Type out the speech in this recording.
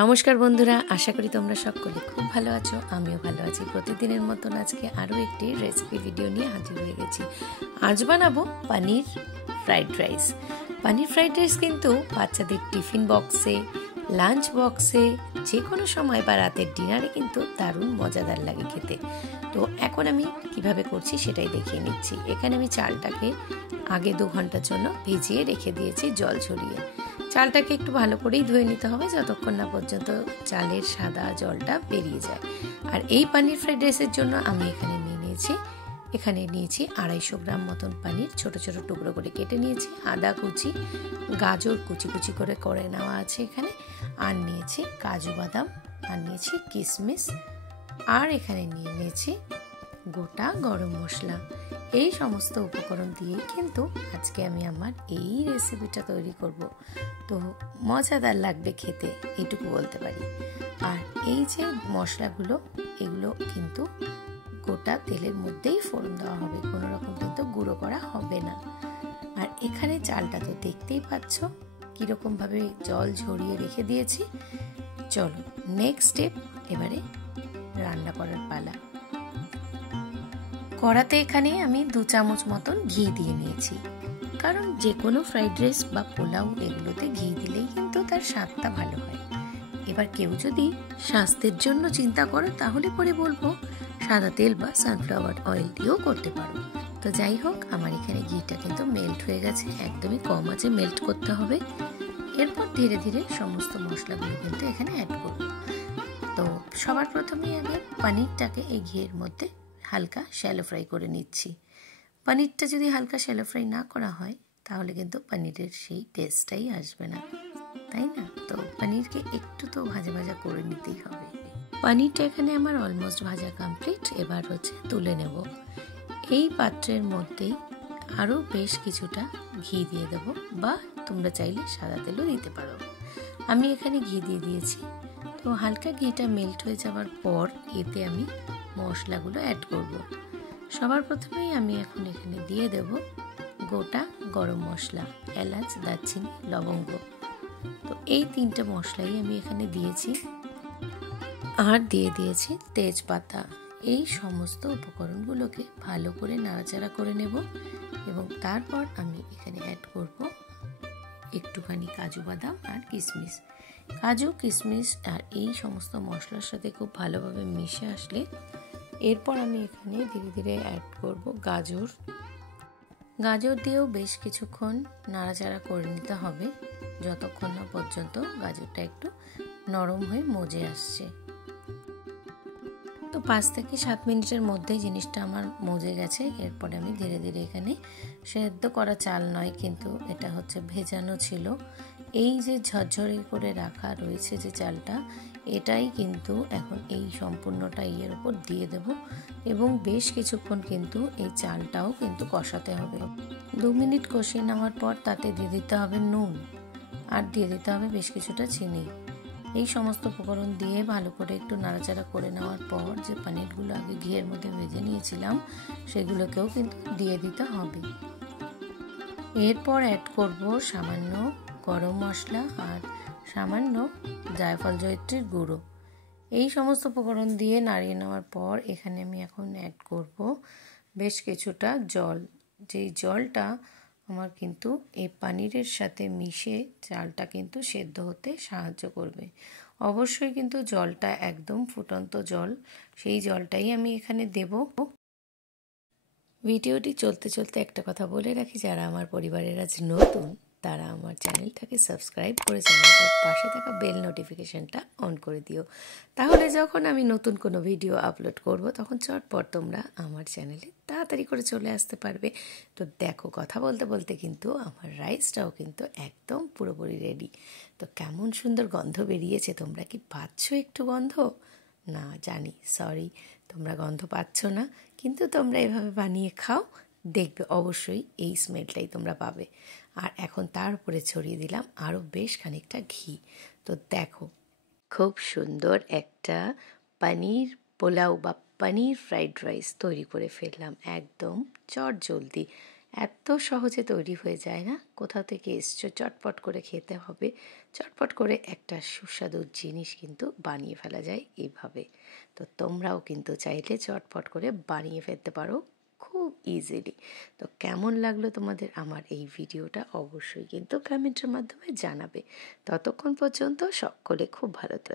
নমস্কার বন্ধুরা, আশা করি তোমরা সকলে খুব ভালো আছো। আমিও ভালো আছি। প্রতিদিনের মতন আজকে আরও একটি রেসিপি ভিডিও নিয়ে হাজির হয়ে গেছি। আজ বানাবো পনির ফ্রাইড রাইস। পনির ফ্রাইড রাইস কিন্তু বাচ্চাদের টিফিন বক্সে, লাঞ্চ বক্সে, যে কোনো সময় বা রাতের ডিনারে কিন্তু দারুণ মজাদার লাগে খেতে। তো এখন আমি কিভাবে করছি সেটাই দেখিয়ে নিচ্ছি। এখানে আমি চালটাকে আগে 2 ঘন্টার জন্য ভিজিয়ে রেখে দিয়েছি জল ঝরিয়ে। চালটাকে একটু ভালো করেই ধুয়ে নিতে হবে যতক্ষণ না পর্যন্ত চালের সাদা জলটা বেরিয়ে যায়। আর এই পনির ফ্রাইড রাইসের জন্য আমি এখানে নিয়েছি 250 গ্রাম মতন পনির, ছোট ছোট টুকরো করে কেটে নিয়েছি। আদা কুচি, গাজর কুচি কুচি করে নেওয়া আছে এখানে। আর নিয়েছি কাজু বাদাম, আর নিয়েছি কিশমিশ, আর এখানে নিয়েছি গোটা গরম মশলা। এই সমস্ত উপকরণ দিয়ে কিন্তু আজকে আমি আমার এই রেসিপিটা তৈরি করব। তো মজাদার লাগবে খেতে, এইটুকু বলতে পারি। আর এই যে মশলাগুলো, এগুলো কিন্তু গোটা তেলের মধ্যেই ফোড়ন দেওয়া হবে, কোনো রকম কিন্তু গুঁড়ো করা হবে না। আর এখানে চালটা তো দেখতেই পাচ্ছ কিরকম ভাবে জল ঝরিয়ে রেখে দিয়েছি। চলো নেক্সট স্টেপ, এবারে রান্না করার পালা। কড়াতে এখানে আমি 2 চামচ মতন ঘি দিয়ে নিয়েছি, কারণ যে কোনো ফ্রাইড রাইস বা পোলাও এগুলোতে ঘি দিলেই কিন্তু তার স্বাদটা ভালো হয়। এবার কেউ যদি স্বাস্থ্যের জন্য চিন্তা করো তাহলে পরে বলবো সাদা তেল বা সানফ্লাওয়ার অয়েল দিয়েও করতে পারো। তো যাই হোক, আমার এখানে ঘিটা কিন্তু মেল্ট হয়ে গেছে, একদমই কম আঁচে মেল্ট করতে হবে। এরপর ধীরে ধীরে সমস্ত মশলাগুলো কিন্তু এখানে অ্যাড করব। তো সবার প্রথমেই আগে পনিরটাকে এই ঘিয়ের মধ্যে হালকা শ্যালো ফ্রাই করে নিচ্ছি। পনিরটা যদি হালকা শ্যালো ফ্রাই না করা হয় তাহলে কিন্তু পনিরের সেই টেস্টটাই আসবে না, তাই না? তো পনিরকে একটু তো ভাজা ভাজা করে নিতেই হবে। পনিরটা এখানে আমার অলমোস্ট ভাজা কমপ্লিট। এবার তুলে নেব। এই পাত্রের মধ্যেই আরও বেশ কিছুটা ঘি দিয়ে দেবো, বা তোমরা চাইলে সাদা তেলও দিতে পারো। আমি এখানে ঘি দিয়ে দিয়েছি। তো হালকা ঘিটা মেল্ট হয়ে যাওয়ার পর এতে আমি মশলাগুলো অ্যাড করব। সবার প্রথমেই আমি এখন এখানে দিয়ে দেব গোটা গরম মশলা, এলাচ, দারচিনি, লবঙ্গ। তো এই 3টে মশলাই আমি এখানে দিয়েছি। আর দিয়ে দিয়েছি তেজপাতা। এই সমস্ত উপকরণগুলোকে ভালো করে নাড়াচাড়া করে নেব, এবং তারপর আমি এখানে অ্যাড করব একটুখানি কাজু বাদাম আর কিশমিশ। কাজু, কিশমিশ আর এই সমস্ত মশলার সাথে খুব ভালোভাবে মিশে আসলে এরপর আমি এখানে ধীরে ধীরে অ্যাড করব গাজর। গাজর দিয়েও বেশ কিছুক্ষণ নাড়াচাড়া করে নিতে হবে যতক্ষণ না পর্যন্ত গাজরটা একটু নরম হয়ে মজে আসছে। তো 5 থেকে 7 মিনিটের মধ্যেই জিনিসটা আমার মজে গেছে। এরপরে আমি ধীরে ধীরে এখানে সেদ্ধ করা চাল নয়, কিন্তু এটা ভেজানো ছিল। এই যে ঝরঝরে করে রাখা রয়েছে যে চালটা, এটাই কিন্তু এখন এই সম্পূর্ণটা এর উপর দিয়ে দেব, এবং বেশ কিছুক্ষণ কিন্তু এই চালটাও কিন্তু কষাতে হবে। 2 মিনিট কষিয়ে নেওয়ার পর তাতে দিয়ে দিতে হবে নুন, আর দিয়ে দিতে হবে বেশ কিছুটা চিনি। এই সমস্ত উপকরণ দিয়ে ভালো করে একটু নাড়াচাড়া করে নেওয়ার পর যে পনিরগুলো আগে ঘিয়ের মধ্যে ভেজে নিয়েছিলাম সেগুলোকেও কিন্তু দিয়ে দিতে হবে। এরপর অ্যাড করব সামান্য গরম মশলা আর সামান্য জায়ফল জয়িত্রীর গুঁড়ো। এই সমস্ত উপকরণ দিয়ে নাড়িয়ে নেওয়ার পর এখানে আমি এখন অ্যাড করব বেশ কিছুটা জল। যেই জলটা আমার কিন্তু এই পনিরের সাথে মিশে চালটা কিন্তু সেদ্ধ হতে সাহায্য করবে। অবশ্যই কিন্তু জলটা একদম ফুটন্ত জল, সেই জলটাই আমি এখানে দেব। ভিডিওটি চলতে চলতে একটা কথা বলে রাখি, যারা আমার পরিবারের আজ নতুন তারা আমার চ্যানেলটাকে সাবস্ক্রাইব করে চ্যানেলটার পাশে থাকা বেল নোটিফিকেশনটা অন করে দিও। তাহলে যখন আমি নতুন কোনো ভিডিও আপলোড করব তখন চটপট তোমরা আমার চ্যানেলে তাড়াতাড়ি করে চলে আসতে পারবে। তো দেখো, কথা বলতে বলতে কিন্তু আমার রাইসটাও কিন্তু একদম পুরোপুরি রেডি। তো কেমন সুন্দর গন্ধ বেরিয়েছে, তোমরা কি পাচ্ছ একটু গন্ধ? না জানি, সরি, তোমরা গন্ধ পাচ্ছ না, কিন্তু তোমরা এভাবে বানিয়ে খাও, দেখবে অবশ্যই এই স্মেলটাই তোমরা পাবে। আর এখন তার উপরে ছড়িয়ে দিলাম আরও বেশ খানিকটা ঘি। তো দেখো, খুব সুন্দর একটা পনির পোলাও বা পনির ফ্রাইড রাইস তৈরি করে ফেললাম, একদম চটজলদি। এত সহজে তৈরি হয়ে যায় না? কোথাও থেকে এসছো, চটপট করে খেতে হবে, চটপট করে একটা সুস্বাদু জিনিস কিন্তু বানিয়ে ফেলা যায় এইভাবে। তো তোমরাও কিন্তু চাইলে চটপট করে বানিয়ে ফেলতে পারো খুব ইজিলি। তো কেমন লাগলো তোমাদের আমার এই ভিডিওটা অবশ্যই কিন্তু কমেন্টের মাধ্যমে জানাবে। ততক্ষণ পর্যন্ত সকলে খুব ভালো থাকো।